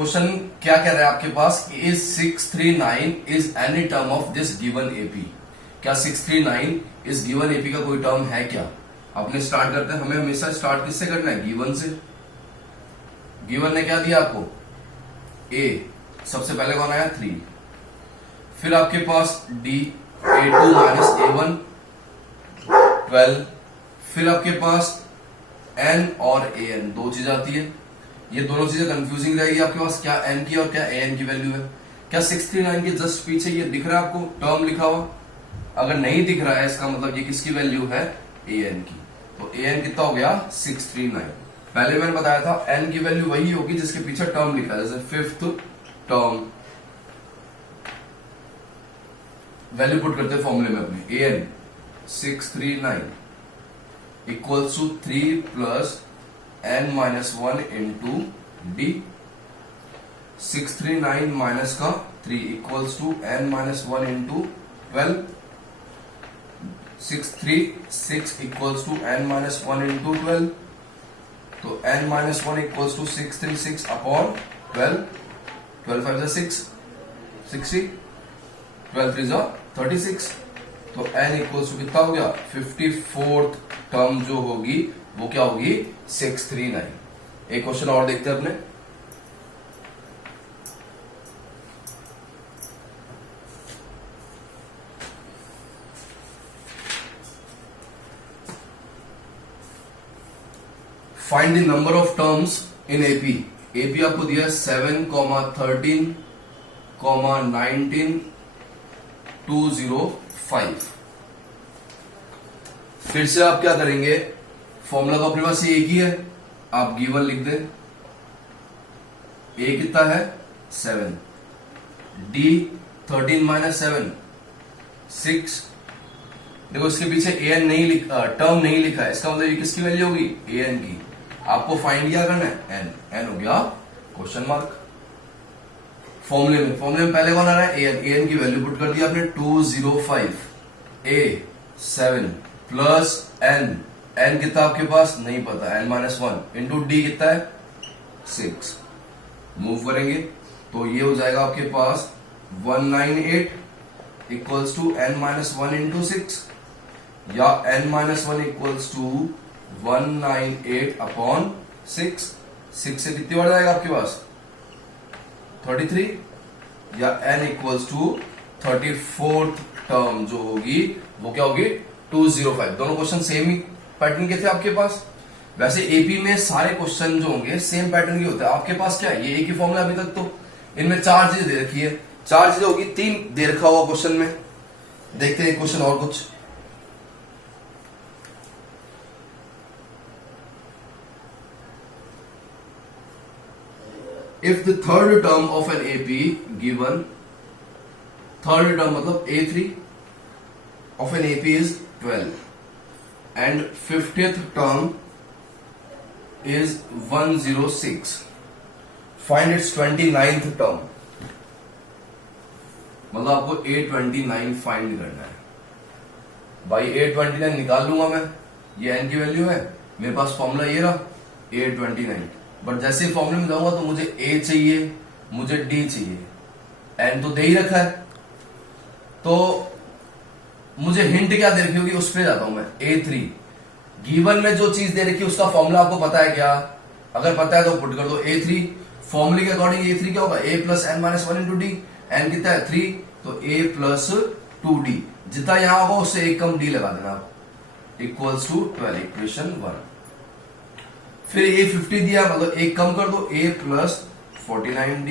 Question क्या कह रहा है आपके पास, is 639 is any term of this given AP. क्या 639 इस गिवन एपी का कोई टर्म है क्या? अपने स्टार्ट करते हैं, हमें हमेशा स्टार्ट किससे करना है? गिवन से। गिवन ने क्या दिया आपको? ए, सबसे पहले कौन आया? 3। फिर आपके पास डी, A2 माइनस A1 12। फिर आपके पास n और an, दो चीज आती है। ये दोनों चीजें कंफ्यूजिंग रहेगी आपके पास, क्या n की और क्या an की वैल्यू है। क्या 639 के जस्ट पीछे ये दिख रहा है आपको टर्म लिखा हुआ? अगर नहीं दिख रहा है इसका मतलब ये किसकी वैल्यू है? an की। तो an कितना हो गया? 639। पहले मैंने बताया था n की वैल्यू वही होगी जिसके पीछे टर्म लिखा है, जैसे फिफ्थ टर्म। वैल्यू पुट करते हैं फॉर्मूले में अपने, an 639 equals to 3 plus n minus 1 into d. 639 minus का 3 equals to n minus 1 into 12। 636 equals to n minus 1 into 12। तो n minus 1 equals to 636 upon 12। 12 5 6 60, 12 3 36। तो n इक्वल्स टू कितना हो गया? 54th टर्म जो होगी वो क्या होगी? 639। एक क्वेश्चन और देखते हैं अपने। Find the number of terms in AP. AP आपको दिया है 7, 13, 19, 205। फिर से आप क्या करेंगे? फॉर्मूला तो अपने पास एक ही है, आप गिवन लिख दें। ए कितना है? 7। D 13 minus 7 6। देखो इसके पीछे an नहीं लिखा, टर्म नहीं लिखा है, इसका मतलब ये किसकी वैल्यू होगी? an की। आपको फाइंड क्या करना है? n हो गया क्वेश्चन मार्क। फॉर्मूले में पहले कौन आ रहा है? an की वैल्यू पुट कर दिया आपने 205। a 7 प्लस n कितना आपके पास? नहीं पता, n माइनस 1 इंटू डी कितना है? 6। मूव करेंगे तो ये हो जाएगा आपके पास 198 equals to n minus 1 into 6, या n minus 1 equals to 198 upon 6। 6 से कितनी बार जाएगा आपके पास? 33, या n equals to 34th term जो होगी वो क्या होगी? 205। दोनों क्वेश्चन सेम ही पैटर्न के थे आपके पास। वैसे एपी में सारे क्वेश्चन जो होंगे सेम पैटर्न के होते हैं। आपके पास क्या है? ये एक ही फॉर्मूला अभी तक, तो इनमें 4 चीजें दे रखी है, 4 चीजें होगी, 3 दे रखा हुआ क्वेश्चन में। देखते हैं क्वेश्चन और कुछ। If the third term of an AP given, third term मतलब A3 of an AP is 12 and 50th term is 106. Find its 29th term. मतलब आपको A29 फाइंड करना है। भाई A29 निकाल लूंगा मैं, ये n की वैल्यू है, मेरे पास फॉर्मूला ये रहा A29। बट जैसे ही फॉर्मूले में जाऊंगा तो मुझे A चाहिए, मुझे D चाहिए, n तो दे ही रखा है, तो मुझे हिंट क्या दे रखी होगी उस पर जाता हूं मैं। A3 गिवन में जो चीज दे रखी है उसका फॉर्मूला आपको पता है क्या? अगर पता है तो पुट कर दो। A3 फॉर्मूले के अकॉर्डिंग A3 क्या होगा? A plus n minus 1 into D. n कितना है? 3, तो A प्लस 2d, जितना यहां होगा उससे एक कम d लगा देना आप, इक्वल्स टू 12, इक्वेशन 1। फिर A50 दिया, मतलब एक कम कर दो, A plus 49d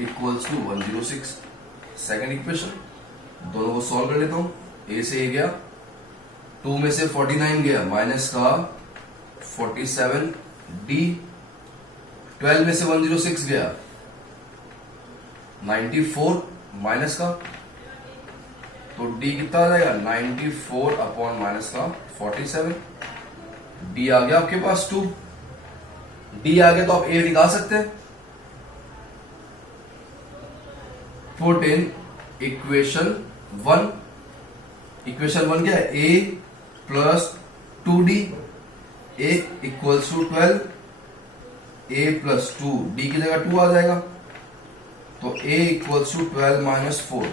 equals to 106, second equation. दोनों को सॉल्व कर लेता हूं। A से A गया, 2 में से 49 गया, माइनस का 47, D 12 में से 106 गया, 94 माइनस का, तो D कितना आ जाएगा? 94 अपॉन माइनस का 47। D आ गया आपके पास 2। D आ गया तो आप A निकाल सकते हैं। Put in equation 1। इक्वेशन 1 क्या है? A plus 2d, A equals to 12, A plus 2, D की जगह 2 आ जाएगा, तो a equals to 12 minus 4।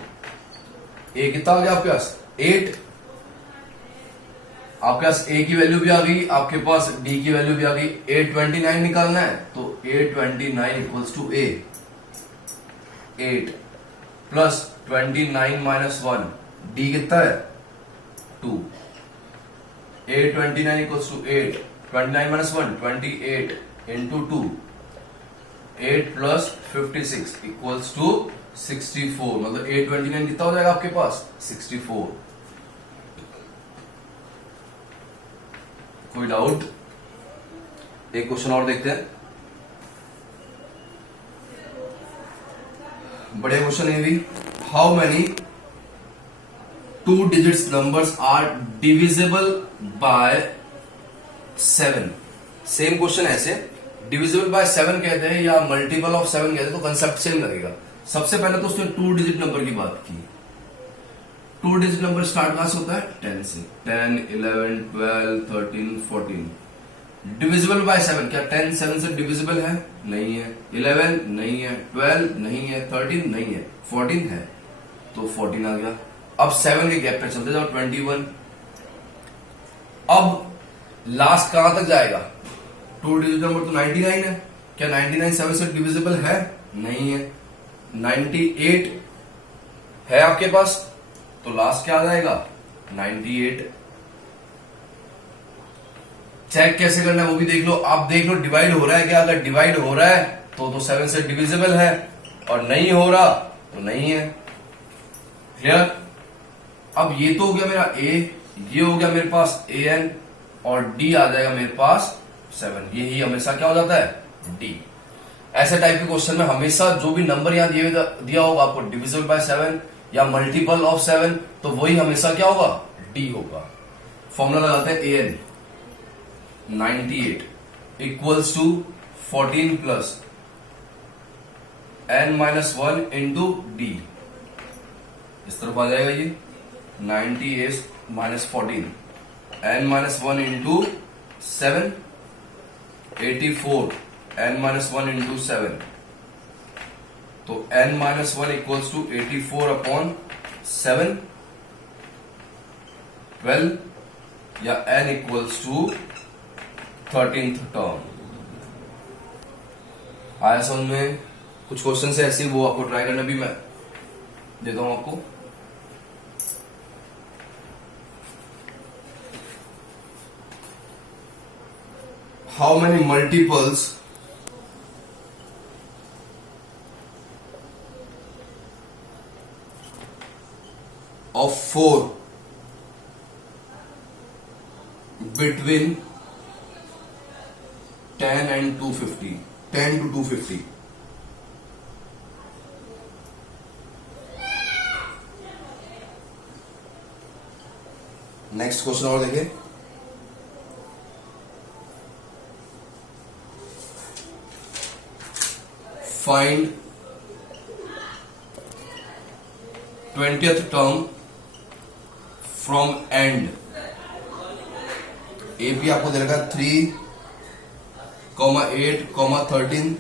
a कितना आ गया आपके पास 8। आपके पास a की वैल्यू भी आ गई, आपके पास d की वैल्यू भी आ गई। 829 निकालना है तो 829 equals to a 8 plus 29 minus 1 d कितना है 2। 829 equals to 8 29 minus 1 28 into 2 8 plus 56 equals to 64। मतलब 829 कितना हो जाएगा आपके पास 64। कोई डाउट? एक क्वेश्चन और देखते हैं। बड़े क्वेश्चन ये भी, how many 2 digits numbers are divisible by 7। Same question ऐसे, डिविजिबल बाय 7 कहते हैं या मल्टीपल ऑफ 7 कहते हैं, तो कंसेप्ट सेम लगेगा। सबसे पहले तो उसने 2 डिजिट नंबर की बात की। 2 डिजिट नंबर स्टार्ट कहां से होता है 10 से। 10 11 12 13 14। डिविजिबल बाय 7, क्या 10 7 से डिविजिबल है? नहीं है। 11 नहीं है, 12 नहीं है, 13 नहीं है, 14 है, तो 14 आ गया। अब 7 के गैप पे चलते जाओ 21। अब लास्ट कहां तक जाएगा? 2 डिजिट नंबर तो 99 है, क्या 99 7 से डिविजिबल है? नहीं है। 98 है आपके पास, तो लास्ट क्या आ जाएगा 98। चेक कैसे करना है वो भी देख लो। आप देख लो डिवाइड हो रहा है क्या। अगर डिवाइड हो रहा है तो 7 से डिविजिबल है, और नहीं हो रहा तो नहीं है। क्लियर? अब ये तो हो गया मेरा a, ये हो गया मेरे पास an, और d आ जाएगा मेरे पास 7। यही हमेशा क्या हो जाता है d। ऐसे टाइप के क्वेश्चन में हमेशा जो भी नंबर यहां दिया होगा आपको डिविजिबल बाय 7 या मल्टीपल ऑफ 7, तो वही हमेशा क्या होगा d होगा। फॉर्मूला लगाते हैं an 98 equals to 14 plus n minus 1 into d। इस तरफ आ जाएगा ये 98 minus 14 n minus 1 into 7 84 n minus 1 into 7। तो n minus 1 equals to 84 upon 7 12, या n equals to 13th term. आया समझ में? कुछ क्वेश्चन से ऐसे वो आपको ट्राई करना भी मैं देता हूं आपको। How many multiples of 4 between 10 and 250, 10 to 250। Next question और देखिए। Find 20th term from and. AP आपको दे रखा 3, 8, 13।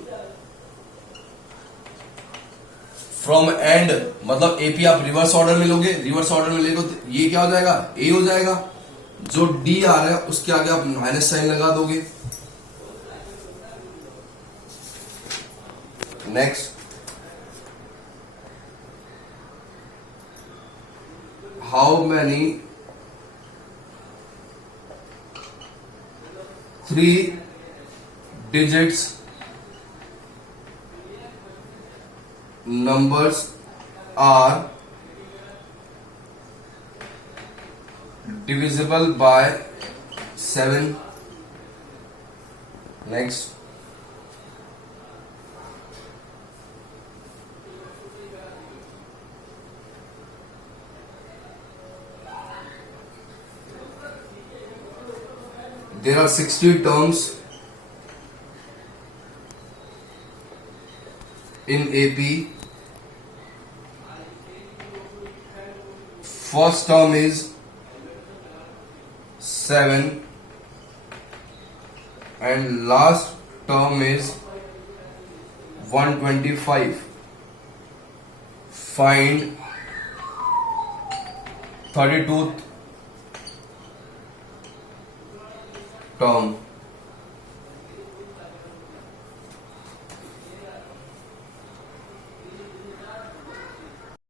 फ्रॉम एंड मतलब एपी आप रिवर्स ऑर्डर में लोगे, रिवर्स ऑर्डर में लेगो तो ये क्या हो जाएगा ए हो जाएगा। जो डी आ रहा है उसके आगे आप माइनस साइन लगा दोगे। Next, how many 3 digits numbers are divisible by 7। next, there are 60 terms in AP. First term is 7 and last term is 125। Find 32th term